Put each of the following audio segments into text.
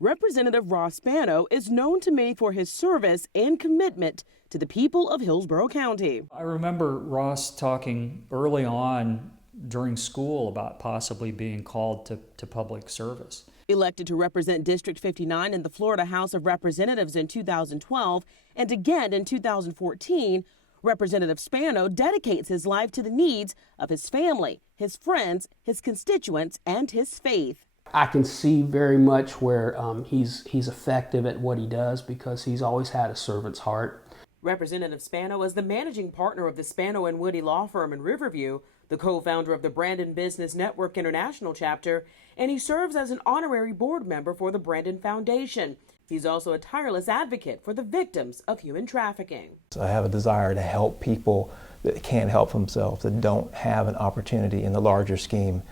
Representative Ross Spano is known to many for his service and commitment to the people of Hillsborough County. I remember Ross talking early on during school about possibly being called to public service. Elected to represent District 59 in the Florida House of Representatives in 2012 and again in 2014, Representative Spano dedicates his life to the needs of his family, his friends, his constituents, and his faith. I can see very much where he's effective at what he does because he's always had a servant's heart. Representative Spano is the managing partner of the Spano & Woody law firm in Riverview, the co-founder of the Brandon Business Network International chapter, and he serves as an honorary board member for the Brandon Foundation. He's also a tireless advocate for the victims of human trafficking. I have a desire to help people that can't help themselves, that don't have an opportunity in the larger scheme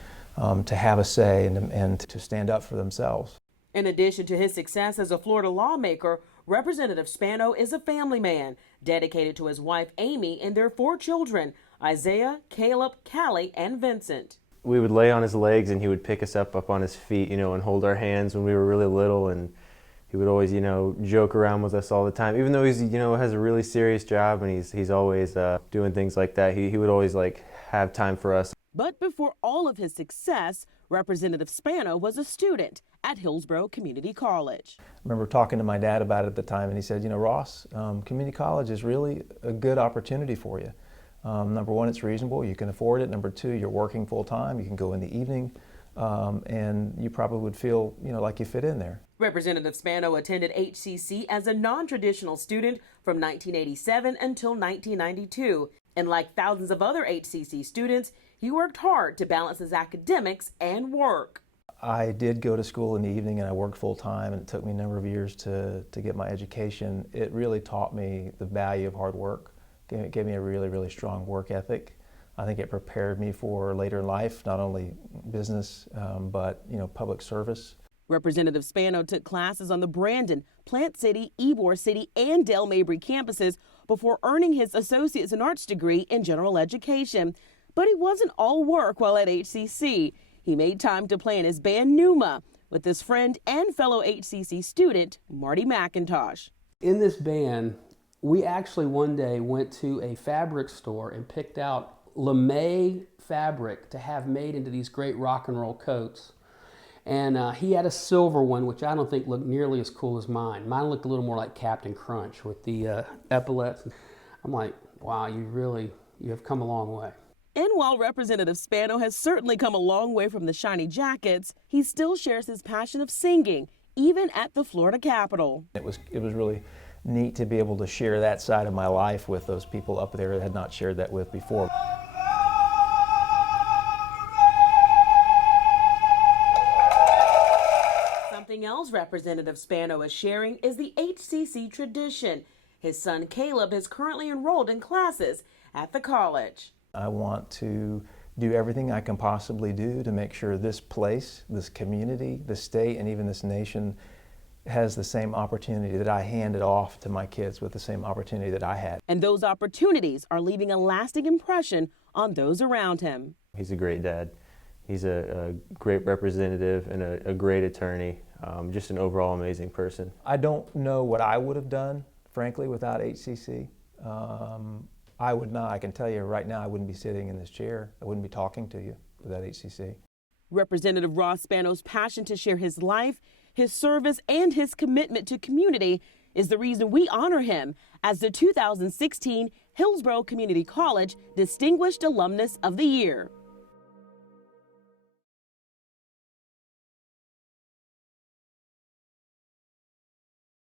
to have a say and to stand up for themselves. In addition to his success as a Florida lawmaker, Representative Spano is a family man, dedicated to his wife Amy and their 4 children, Isaiah, Caleb, Callie, and Vincent. We would lay on his legs and he would pick us up on his feet, and hold our hands when we were really little, and he would always, joke around with us all the time. Even though he's, has a really serious job and he's always doing things like that, he would always have time for us. But before all of his success, Representative Spano was a student at Hillsborough Community College. I remember talking to my dad about it at the time, and he said, Ross, community college is really a good opportunity for you. Number one, it's reasonable, you can afford it. Number two, you're working full time, you can go in the evening, and you probably would feel, like you fit in there. Representative Spano attended HCC as a non-traditional student from 1987 until 1992. And like thousands of other HCC students, he worked hard to balance his academics and work. I did go to school in the evening and I worked full time, and it took me a number of years to get my education. It really taught me the value of hard work. It gave me a really, really strong work ethic. I think it prepared me for later in life, not only business, but public service. Representative Spano took classes on the Brandon, Plant City, Ybor City, and Dale Mabry campuses before earning his Associate's in Arts degree in General Education. But he wasn't all work while at HCC. He made time to play in his band Numa with his friend and fellow HCC student, Marty McIntosh. In this band, we actually one day went to a fabric store and picked out lame fabric to have made into these great rock and roll coats. And he had a silver one, which I don't think looked nearly as cool as mine. Mine looked a little more like Captain Crunch with the epaulets. I'm like, wow, you have come a long way. And while Representative Spano has certainly come a long way from the shiny jackets, he still shares his passion of singing, even at the Florida Capitol. It was really neat to be able to share that side of my life with those people up there that had not shared that with before. Something else Representative Spano is sharing is the HCC tradition. His son Caleb is currently enrolled in classes at the college. I want to do everything I can possibly do to make sure this place, this community, the state, and even this nation has the same opportunity that I handed off to my kids with the same opportunity that I had. And those opportunities are leaving a lasting impression on those around him. He's a great dad. He's a great representative and a great attorney, just an overall amazing person. I don't know what I would have done, frankly, without HCC. I would not. I can tell you right now I wouldn't be sitting in this chair. I wouldn't be talking to you without HCC. Representative Ross Spano's passion to share his life, his service, and his commitment to community is the reason we honor him as the 2016 Hillsborough Community College Distinguished Alumnus of the Year.